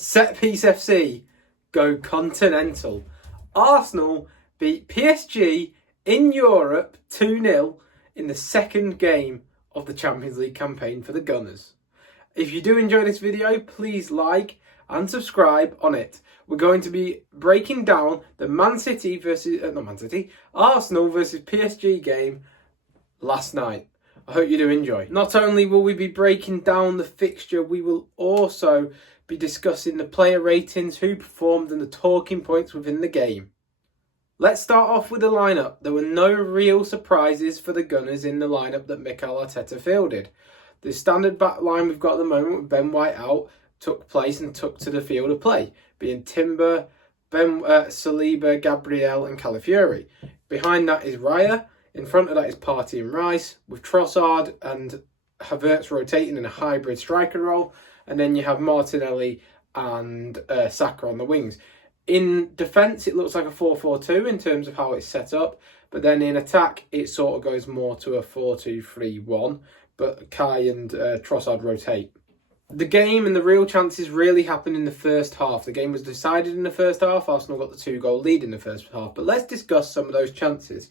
Set Piece FC go continental. Arsenal beat PSG in Europe 2-0 in the second game of the Champions League campaign for the Gunners. If you do enjoy this video, please like and subscribe on it. We're going to be breaking down the Arsenal versus PSG game last night. I hope you do enjoy. Not only will we be breaking down the fixture, we will also be discussing the player ratings, who performed and the talking points within the game. Let's start off with the lineup. There were no real surprises for the Gunners in the lineup that Mikel Arteta fielded. The standard back line we've got at the moment with Ben White out took to the field of play, being Timber, Saliba, Gabriel and Calafiori. Behind that is Raya. In front of that is Partey and Rice, with Trossard and Havertz rotating in a hybrid striker role. And then you have Martinelli and Saka on the wings. In defence, it looks like a 4-4-2 in terms of how it's set up. But then in attack, it sort of goes more to a 4-2-3-1. But Kai and Trossard rotate. The game and the real chances really happened in the first half. The game was decided in the first half. Arsenal got the 2-goal lead in the first half. But let's discuss some of those chances.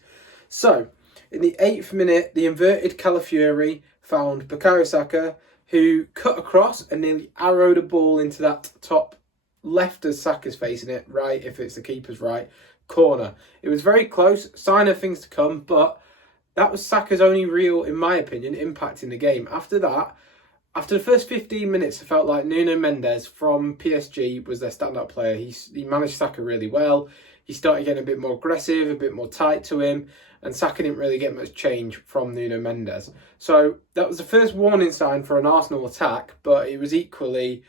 So, in the 8th minute, the inverted Calafiori found Bukayo Saka, who cut across and nearly arrowed a ball into that top left as Saka's facing it, right if it's the keeper's right, corner. It was very close, sign of things to come, but that was Saka's only real, in my opinion, impact in the game. After that, after the first 15 minutes, it felt like Nuno Mendes from PSG was their standout player. He managed Saka really well. He started getting a bit more aggressive, a bit more tight to him, and Saka didn't really get much change from Nuno Mendes. So that was the first warning sign for an Arsenal attack, but it was equally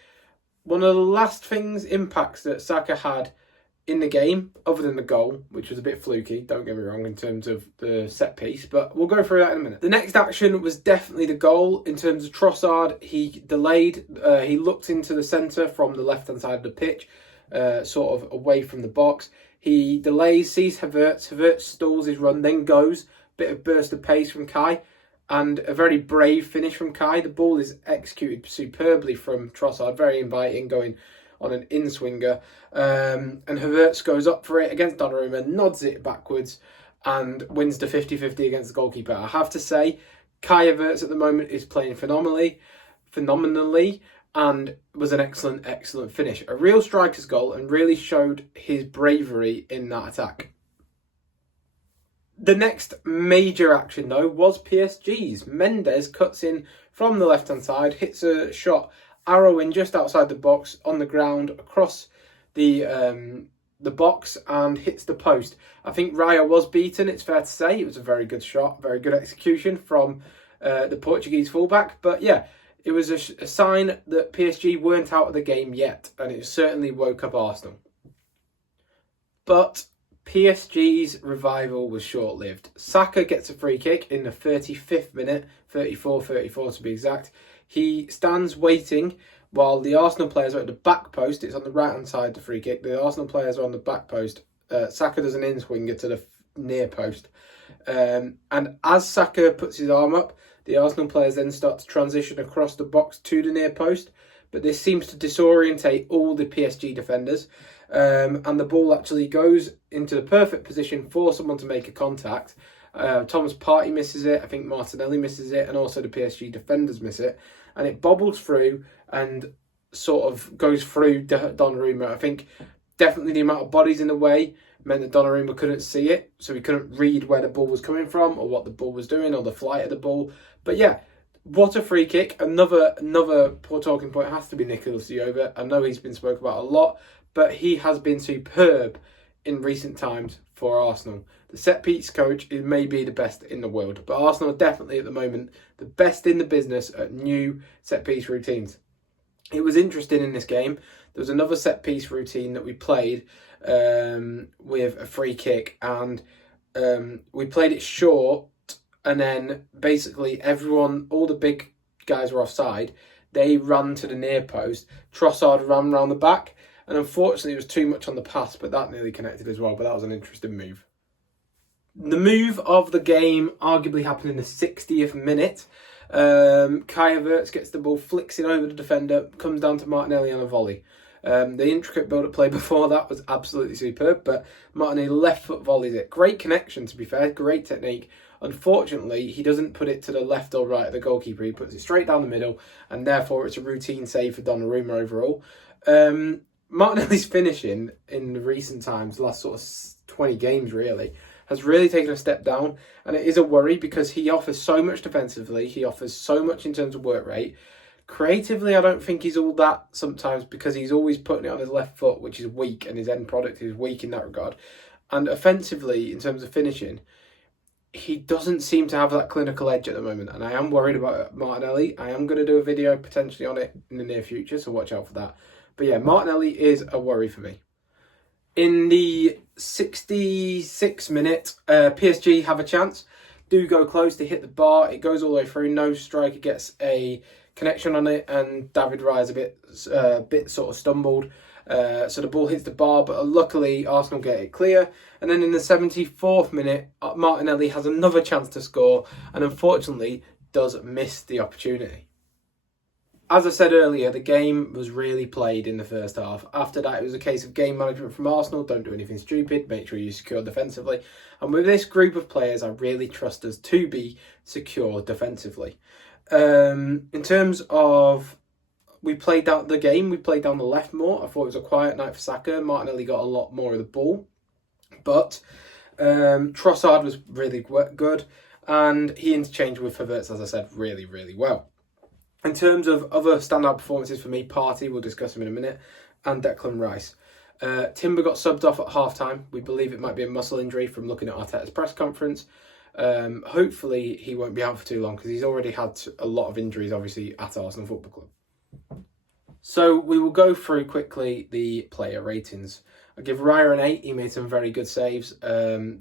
one of the last impacts that Saka had in the game, other than the goal, which was a bit fluky, don't get me wrong, in terms of the set piece, but we'll go through that in a minute. The next action was definitely the goal. In terms of Trossard, he delayed, he looked into the centre from the left-hand side of the pitch, sort of away from the box. He delays, sees Havertz stalls his run, then goes. Bit of burst of pace from Kai and a very brave finish from Kai. The ball is executed superbly from Trossard, very inviting, going on an in-swinger. And Havertz goes up for it against Donnarumma, nods it backwards and wins the 50-50 against the goalkeeper. I have to say, Kai Havertz at the moment is playing phenomenally, and was an excellent finish. A real striker's goal and really showed his bravery in that attack. The next major action, though, was PSG's. Mendes cuts in from the left-hand side, hits a shot arrowing just outside the box on the ground across the box and hits the post. I think Raya was beaten, it's fair to say. It was a very good shot, very good execution from the Portuguese fullback. But yeah, it was a sign that PSG weren't out of the game yet, and it certainly woke up Arsenal. But PSG's revival was short-lived. Saka gets a free kick in the 35th minute, 34 to be exact. He stands waiting while the Arsenal players are at the back post. It's on the right-hand side, the free kick. The Arsenal players are on the back post. Saka does an in-swinger to the near post. And as Saka puts his arm up, the Arsenal players then start to transition across the box to the near post, but this seems to disorientate all the PSG defenders, and the ball actually goes into the perfect position for someone to make a contact. Thomas Partey misses it, I think Martinelli misses it, and also the PSG defenders miss it, and it bobbles through and sort of goes through Donnarumma. I think definitely the amount of bodies in the way meant that Donnarumma couldn't see it, so he couldn't read where the ball was coming from or what the ball was doing or the flight of the ball. But yeah, what a free kick. Another poor talking point has to be Nicolas Jovic. I know he's been spoken about a lot, but he has been superb in recent times for Arsenal. The set-piece coach is maybe the best in the world, but Arsenal are definitely at the moment the best in the business at new set-piece routines. It was interesting in this game. There was another set-piece routine that we played with a free kick, and we played it short, and then basically all the big guys were offside. They ran to the near post. Trossard ran round the back, and unfortunately it was too much on the pass, but that nearly connected as well. But that was an interesting move. The move of the game arguably happened in the 60th minute. Kai Havertz gets the ball, flicks it over the defender, comes down to Martinelli on a volley. The intricate build-up play before that was absolutely superb, but Martinelli left foot volleys it. Great connection, to be fair, great technique. Unfortunately, he doesn't put it to the left or right of the goalkeeper. He puts it straight down the middle, and therefore it's a routine save for Donnarumma overall. Martinelli's finishing in recent times, last sort of 20 games really, has really taken a step down, and it is a worry because he offers so much defensively, he offers so much in terms of work rate. Creatively, I don't think he's all that sometimes because he's always putting it on his left foot, which is weak, and his end product is weak in that regard. And offensively, in terms of finishing, he doesn't seem to have that clinical edge at the moment, and I am worried about Martinelli. I am going to do a video potentially on it in the near future, so watch out for that. But yeah, Martinelli is a worry for me. In the 66th minute, PSG have a chance. Do go close, they hit the bar, it goes all the way through, no striker gets a connection on it, and David Raya's a bit sort of stumbled. So the ball hits the bar, but luckily Arsenal get it clear. And then in the 74th minute, Martinelli has another chance to score, and unfortunately does miss the opportunity. As I said earlier, the game was really played in the first half. After that, it was a case of game management from Arsenal. Don't do anything stupid. Make sure you secure defensively. And with this group of players, I really trust us to be secure defensively. In terms of we played down the game, we played down the left more. I thought it was a quiet night for Saka. Martinelli got a lot more of the ball. But Trossard was really good. And he interchanged with Havertz, as I said, really, really well. In terms of other standout performances for me, Partey, we'll discuss him in a minute, and Declan Rice. Timber got subbed off at half-time. We believe it might be a muscle injury from looking at Arteta's press conference. Hopefully he won't be out for too long because he's already had a lot of injuries, obviously, at Arsenal Football Club. So we will go through quickly the player ratings. I give Raya an 8. He made some very good saves.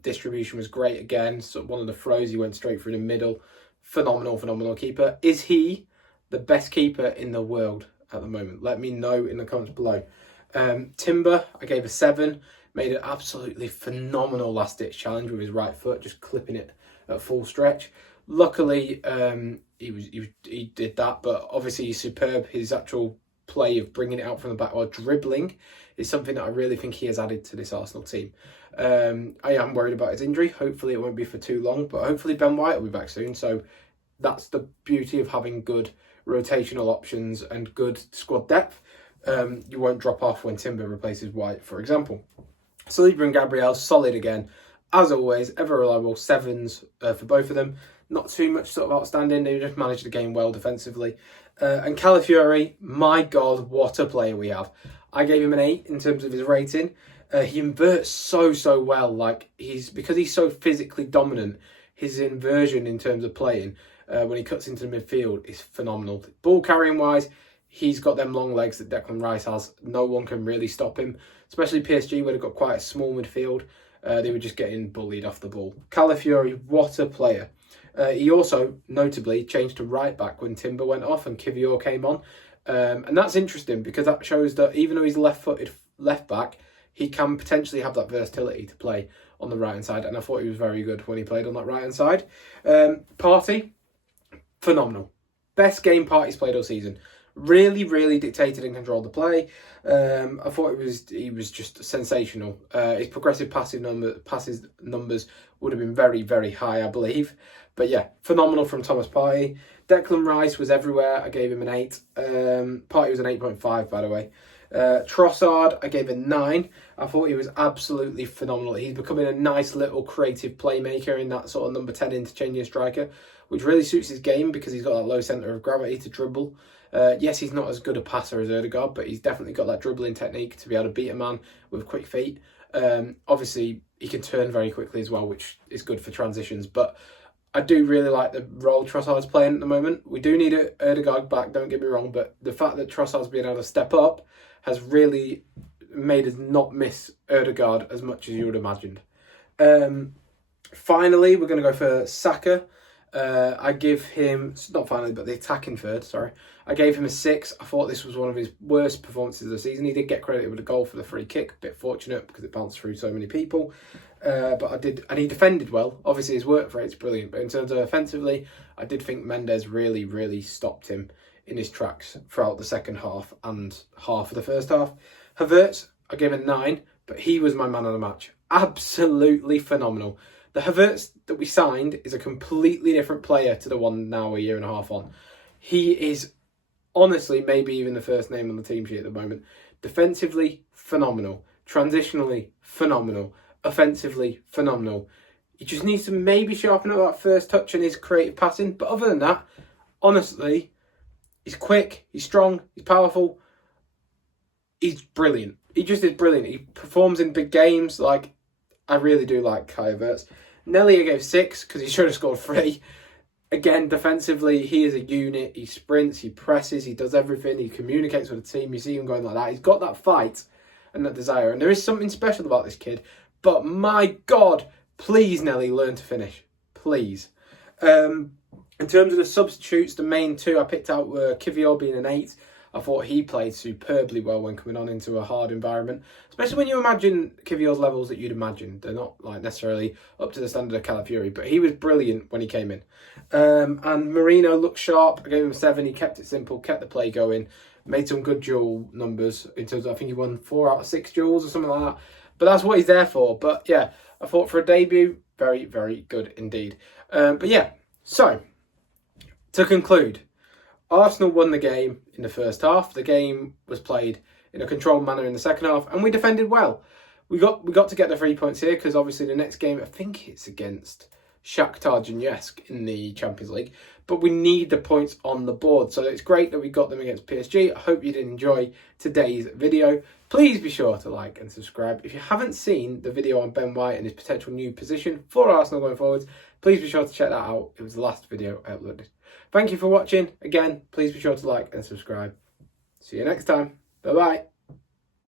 Distribution was great again. So one of the throws, he went straight through the middle. Phenomenal keeper. Is he the best keeper in the world at the moment? Let me know in the comments below. Timber, I gave a 7. Made an absolutely phenomenal last-ditch challenge with his right foot, just clipping it at full stretch. Luckily, he did that, but obviously he's superb. His actual play of bringing it out from the back or dribbling is something that I really think he has added to this Arsenal team. I am worried about his injury. Hopefully it won't be for too long, but hopefully Ben White will be back soon. So that's the beauty of having good rotational options and good squad depth. You won't drop off when Timber replaces White, for example. Saliba and Gabriel, solid again. As always, ever reliable 7s for both of them. Not too much sort of outstanding. They just managed the game well defensively. And Calafiori, my God, what a player we have. I gave him an 8 in terms of his rating. He inverts so well. Like because he's so physically dominant, his inversion in terms of playing when he cuts into the midfield is phenomenal. Ball carrying wise, he's got them long legs that Declan Rice has. No one can really stop him, especially PSG where they've got quite a small midfield. They were just getting bullied off the ball. Calafiori, what a player. He also, notably, changed to right back when Timber went off and Kivior came on. And that's interesting because that shows that even though he's left-footed left back, he can potentially have that versatility to play on the right-hand side. And I thought he was very good when he played on that right-hand side. Partey, phenomenal. Best game Partey's played all season. Really dictated and controlled the play. I thought he was just sensational. His progressive passes numbers would have been very high, I believe. But yeah, phenomenal from Thomas Partey. Declan Rice was everywhere. I gave him an 8. Partey was an 8.5, by the way. Trossard, I gave a 9. I thought he was absolutely phenomenal. He's becoming a nice little creative playmaker in that sort of number 10 interchanging striker, which really suits his game because he's got that low centre of gravity to dribble. Yes, he's not as good a passer as Ødegaard, but he's definitely got that dribbling technique to be able to beat a man with quick feet. Obviously, he can turn very quickly as well, which is good for transitions. But I do really like the role Trossard's playing at the moment. We do need Ødegaard back, don't get me wrong, but the fact that Trossard's been able to step up has really made us not miss Ødegaard as much as you would have imagined. Finally, we're going to go for Saka. I give him, not finally, but the attacking third, sorry. I gave him a 6. I thought this was one of his worst performances of the season. He did get credited with a goal for the free kick. A bit fortunate because it bounced through so many people. But and he defended well. Obviously, his work rate's brilliant. But in terms of offensively, I did think Mendes really stopped him in his tracks throughout the second half and half of the first half. Havertz, I gave a 9, but he was my man of the match. Absolutely phenomenal. The Havertz that we signed is a completely different player to the one now a year and a half on. He is honestly maybe even the first name on the team sheet at the moment. Defensively, phenomenal. Transitionally, phenomenal. Offensively, phenomenal. He just needs to maybe sharpen up that first touch and his creative passing. But other than that, honestly, he's quick, he's strong, he's powerful. He's brilliant. He just is brilliant. He performs in big games. Like, I really do like Kai Havertz. Nelly I gave 6 because he should have scored 3. Again, defensively, he is a unit. He sprints, he presses, he does everything. He communicates with the team. You see him going like that. He's got that fight and that desire. And there is something special about this kid. But my God, please, Nelly, learn to finish. Please. In terms of the substitutes, the main 2 I picked out were Kivior being an 8. I thought he played superbly well when coming on into a hard environment, especially when you imagine Kivior's levels that you'd imagine. They're not like necessarily up to the standard of Calafiori, but he was brilliant when he came in. And Marino looked sharp. I gave him 7. He kept it simple, kept the play going, made some good duel numbers in terms of, I think he won 4 out of 6 duels or something like that. But that's what he's there for. But yeah, I thought for a debut, very, very good indeed. But yeah, so to conclude, Arsenal won the game in the first half. The game was played in a controlled manner in the second half, and we defended well. We got to get the 3 points here because obviously the next game, I think it's against Shakhtar Donetsk in the Champions League, but we need the points on the board. So it's great that we got them against PSG. I hope you did enjoy today's video. Please be sure to like and subscribe. If you haven't seen the video on Ben White and his potential new position for Arsenal going forwards, please be sure to check that out. It was the last video I uploaded. Thank you for watching. Again, please be sure to like and subscribe. See you next time. Bye-bye.